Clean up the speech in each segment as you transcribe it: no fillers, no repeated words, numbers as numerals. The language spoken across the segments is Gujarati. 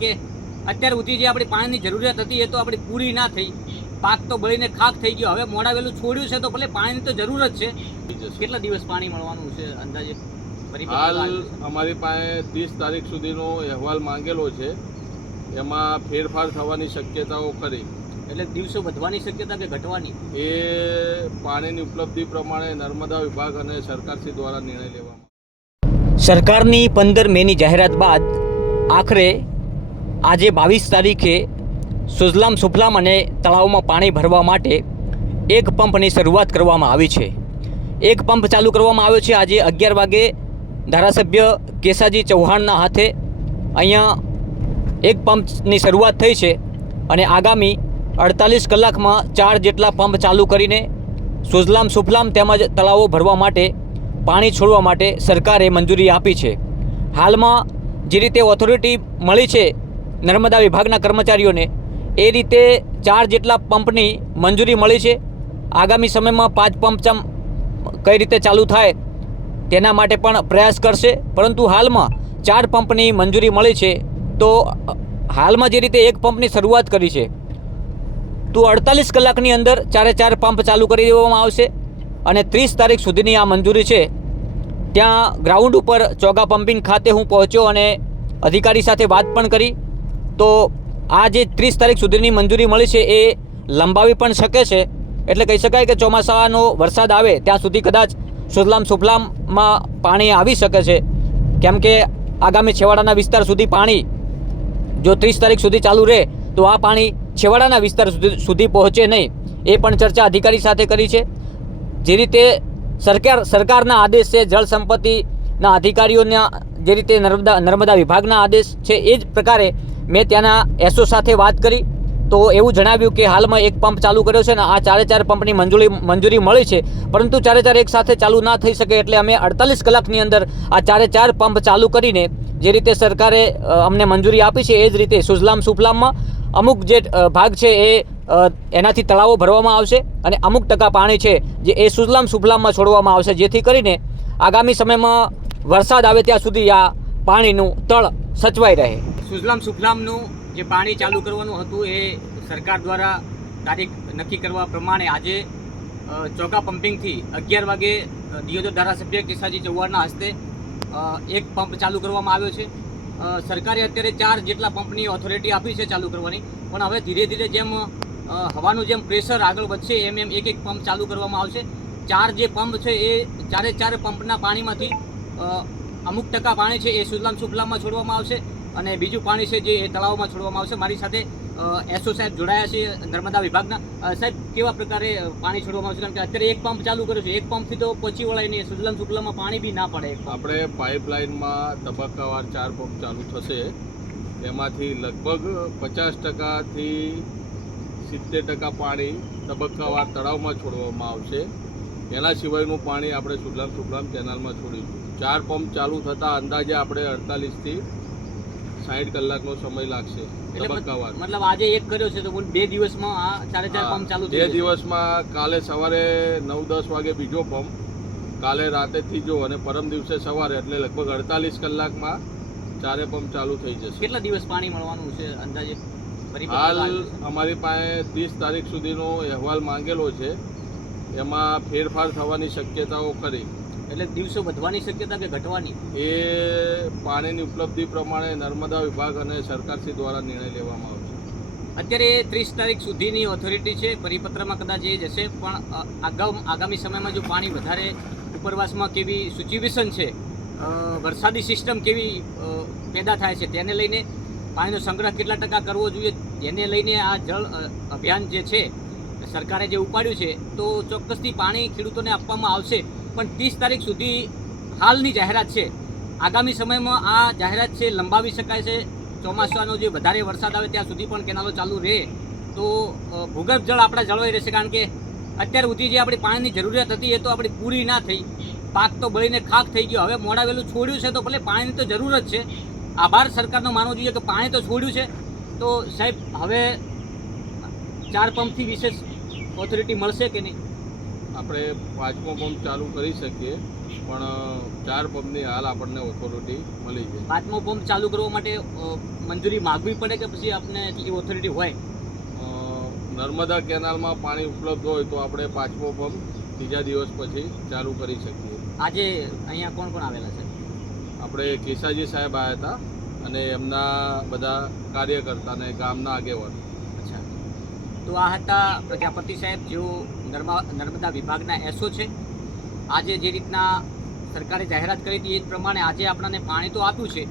કારણ કે અત્યાર સુધી જે આપણી પાણીની જરૂરિયાત હતી એ તો આપણી પૂરી ના થઈ, પાક તો બળીને ખાક થઈ ગયો. હવે મોડા વહેલું છોડ્યું છે તો ભલે પાણીની તો જરૂર જ છે. કેટલા દિવસ પાણી મળવાનું છે અંદાજે? હાલ અમારી પાસે 30 તારીખ સુધીનો અહેવાલ માંગેલો છે, એમાં ફેરફાર થવાની શક્યતાઓ ખરી. એટલે દિવસો વધવાની શક્યતા કે ઘટવાની? એ પાણીની ઉપલબ્ધિ પ્રમાણે નર્મદા વિભાગ અને સરકારશ્રી દ્વારા નિર્ણય લેવામાં. સરકારની 15 મેની જાહેરાત બાદ આખરે આજે 22 તારીખે સુજલામ સુફલામ અને તળાવમાં પાણી ભરવા માટે એક પંપની શરૂઆત કરવામાં આવી છે. એક પંપ ચાલુ કરવામાં આવ્યો છે. આજે 11 વાગે ધારાસભ્ય કેસાજી ચૌહાણના હાથે અહીંયા એક પંપની શરૂઆત થઈ છે અને આગામી 48 કલાકમાં 4 જેટલા પંપ ચાલુ કરીને સુજલામ સુફલામ તેમજ તળાવો ભરવા માટે પાણી છોડવા માટે સરકારે મંજૂરી આપી છે. હાલમાં જે રીતે ઓથોરિટી મળી છે નર્મદા વિભાગના કર્મચારીઓને, એ રીતે 4 જેટલા પંપની મંજૂરી મળી છે. આગામી સમયમાં 5 પંપ કઈ રીતે ચાલુ થાય તેના માટે પણ પ્રયાસ કરશે. પરંતુ હાલમાં 4 પંપની મંજૂરી મળી છે. તો હાલમાં જે રીતે એક પંપની શરૂઆત કરી છે તો 48 કલાકની અંદર 4 પંપ ચાલુ કરી દેવામાં આવશે અને 30 તારીખ સુધીની આ મંજૂરી છે. ત્યાં ગ્રાઉન્ડ ઉપર ચોગા પમ્પિંગ ખાતે હું પહોંચ્યો અને અધિકારી સાથે વાત પણ કરી. તો આ જે 30 તારીખ સુધીની મંજૂરી મળી છે એ લંબાવી પણ શકે છે. એટલે કહી શકાય કે ચોમાસાનો વરસાદ આવે ત્યાં સુધી કદાચ સુજલામ સુફલામમાં પાણી આવી શકે છે. કેમ કે આગામી છેવાડાના વિસ્તાર સુધી પાણી જો 30 તારીખ સુધી ચાલુ રહે તો આ પાણી છેવાડાના વિસ્તાર સુધી પહોંચે નહીં. એ પણ ચર્ચા અધિકારી સાથે કરી છે. જે રીતે સરકારના આદેશ છે, જળ સંપત્તિના અધિકારીઓના જે રીતે નર્મદા વિભાગના આદેશ છે, એ જ પ્રકારે મેં ત્યાંના એસઓ સાથે વાત કરી. તો એવું જણાવ્યું કે હાલમાં એક પંપ ચાલુ કર્યો છે ને આ 4 પંપની મંજૂરી મળી છે. પરંતુ 4 એક સાથે ચાલુ ના થઈ શકે એટલે અમે 48 કલાકની અંદર આ 4 પંપ ચાલુ કરીને જે રીતે સરકારે અમને મંજૂરી આપી છે એ જ રીતે સુજલામ સુફલામમાં અમુક જે ભાગ છે એ એનાથી તળાવો ભરવામાં આવશે અને અમુક ટકા પાણી છે જે એ સુજલામ સુફલામમાં છોડવામાં આવશે, જેથી કરીને આગામી સમયમાં વરસાદ આવે ત્યાં સુધી આ પાણીનું તળ સચવાઈ રહે. સુજલામ સુફલામનું જે પાણી ચાલુ કરવાનું હતું એ સરકાર દ્વારા તારીખ નક્કી કરવા પ્રમાણે આજે ચોગા પમ્પિંગથી 11 વાગે દિયોદર ધારાસભ્ય કેસાજી ચૌહાણના હસ્તે એક પંપ ચાલુ કરવામાં આવ્યો છે. સરકારે અત્યારે 4 જેટલા પંપની ઓથોરિટી આપી છે ચાલુ કરવાની, પણ હવે ધીરે ધીરે જેમ હવાનું જેમ પ્રેશર આગળ વધશે એમ એક પંપ ચાલુ કરવામાં આવશે. 4 જે પંપ છે એ 4 પંપના પાણીમાંથી અમુક ટકા પાણી છે એ સુજલામ સુફલામમાં છોડવામાં આવશે અને બીજું પાણી છે જે એ તળાવમાં છોડવામાં આવશે. મારી સાથે એસઓ સાહેબ જોડાયા છે નર્મદા વિભાગના. સાહેબ, કેવા પ્રકારે પાણી છોડવામાં આવશે? કારણ કે અત્યારે એક પંપ ચાલુ કર્યો છે, એક પંપથી તો પહોંચી વળાય નહીં, સુજલામ સુફલામમાં પાણી બી ના પડે. આપણે પાઇપલાઇનમાં તબક્કાવાર 4 પંપ ચાલુ થશે. એમાંથી લગભગ 50%થી 70% પાણી તબક્કાવાર તળાવમાં છોડવામાં આવશે. એના સિવાયનું પાણી આપણે સુજલામ સુફલામ કેનાલમાં છોડીશું. 4 પંપ ચાલુ થતાં અંદાજે આપણે 48 થી 60 કલાકનો સમય લાગશે તબક્કાવાર. મતલબ આજે એક કર્યો છે તો 2 દિવસમાં આ 4 પંપ ચાલુ થઈ જશે. 2 દિવસમાં કાલે સવારે 9-10 વાગે બીજો પંપ, કાલે રાતે ત્રીજો અને પરમ દિવસે સવારે, એટલે લગભગ 48 કલાકમાં 4 પંપ ચાલુ થઈ જશે. કેટલા દિવસ પાણી મળવાનું છે અંદાજે? હાલ અમારી પાસે 30 તારીખ સુધીનો અહેવાલ માંગેલો છે, એમાં ફેરફાર થવાની શક્યતાઓ ખરી. એટલે દિવસો વધવાની શક્યતા કે ઘટવાની? એ પાણીની ઉપલબ્ધિ પ્રમાણે નર્મદા વિભાગ અને સરકારશ્રી દ્વારા નિર્ણય લેવામાં આવશે. અત્યારે 30 તારીખ સુધીની ઓથોરિટી છે, પરિપત્રમાં કદાચ એ જશે, પણ આગામી સમયમાં જો પાણી વધારે ઉપરવાસમાં કેવી સિચ્યુએશન છે, વરસાદી સિસ્ટમ કેવી પેદા થાય છે, તેને લઈને પાણીનો સંગ્રહ કેટલા ટકા કરવો જોઈએ એને લઈને આ જળ અભિયાન જે છે સરકારે જે ઉપાડ્યું છે, તો ચોક્કસથી પાણી ખેડૂતોને આપવામાં આવશે. પણ 30 તારીખ સુધી હાલની જાહેરાત છે. આગામી સમયમાં આ જાહેરાત છે લંબાવી શકાય છે. ચોમાસાનો જે વધારે વરસાદ આવે ત્યાં સુધી પણ કેનાલો ચાલુ રહે તો ભૂગર્ભ જળ આપણા જળવાઈ રહેશે. કારણ કે અત્યાર સુધી જે આપણી પાણીની જરૂરિયાત હતી એ તો આપણી પૂરી ના થઈ, પાક તો બળીને ખાક થઈ ગયો. હવે મોડા વહેલું છોડ્યું છે તો ભલે પાણીની તો જરૂર જ છે. આભાર સરકારનો માનવો જોઈએ કે પાણી તો છોડ્યું છે. તો સાહેબ, હવે 4 પંપથી વિશેષ ઓથોરિટી મળશે કે નહીં? આપણે 5મો પંપ ચાલુ કરી શકીએ. પણ 4 પંપની હાલ આપણને ઓથોરિટી મળી છે. 5મો પંપ ચાલુ કરવા માટે મંજૂરી માગવી પડે કે પછી આપને એ ઓથોરિટી હોય? નર્મદા કેનાલમાં પાણી ઉપલબ્ધ હોય તો આપણે 5મો પંપ ત્રીજા દિવસ પછી ચાલુ કરી શકીએ. આજે અહીંયા કોણ કોણ આવેલા છે? આપણે કેસાજી સાહેબ આવ્યા હતા અને એમના બધા કાર્યકર્તા અને ગામના આગેવાન. અચ્છા, તો આ હતા પ્રજાપતિ સાહેબ, જેઓ નર્મદા વિભાગના એસઓ છે. આજે જે રીતના સરકારે જાહેરાત કરી હતી એ જ પ્રમાણે આજે આપણને પાણી તો આપ્યું છે,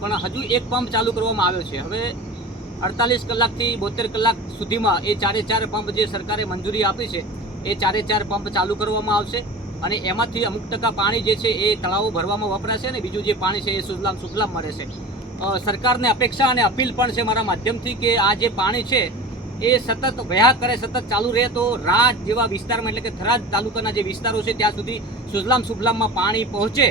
પણ હજુ એક પંપ ચાલુ કરવામાં આવ્યો છે. હવે 48 કલાકથી 72 કલાક સુધીમાં એ 4 પંપ જે સરકારે મંજૂરી આપી છે એ 4 પંપ ચાલુ કરવામાં આવશે અને એમાંથી અમુક ટકા પાણી જે છે એ તળાવો ભરવામાં વપરાશે અને બીજું જે પાણી છે એ સુજલામ સુફલામમાં રહેશે. સરકારને અપેક્ષા અને અપીલ પણ છે મારા માધ્યમથી કે આ જે પાણી છે એ સતત વહ્યા કરે, સતત ચાલુ રહે, તો રાજ જેવા વિસ્તારમાં એટલે કે થરાદ તાલુકાના જે વિસ્તારો છે ત્યાં સુધી સુજલામ સુફલામમાં પાણી પહોંચે,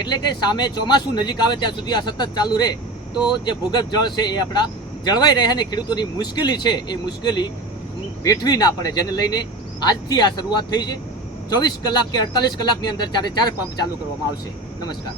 એટલે કે સામે ચોમાસું નજીક આવે ત્યાં સુધી આ સતત ચાલુ રહે તો જે ભૂગર્ભ જળ છે એ આપણા જળવાઈ રહે અને ખેડૂતોની મુશ્કેલી છે એ મુશ્કેલી વેઠવી ના પડે, જેને લઈને આજથી આ શરૂઆત થઈ છે. 24 કલાક કે 48 કલાકની અંદર 4 પંપ ચાલુ કરવામાં આવશે. નમસ્કાર.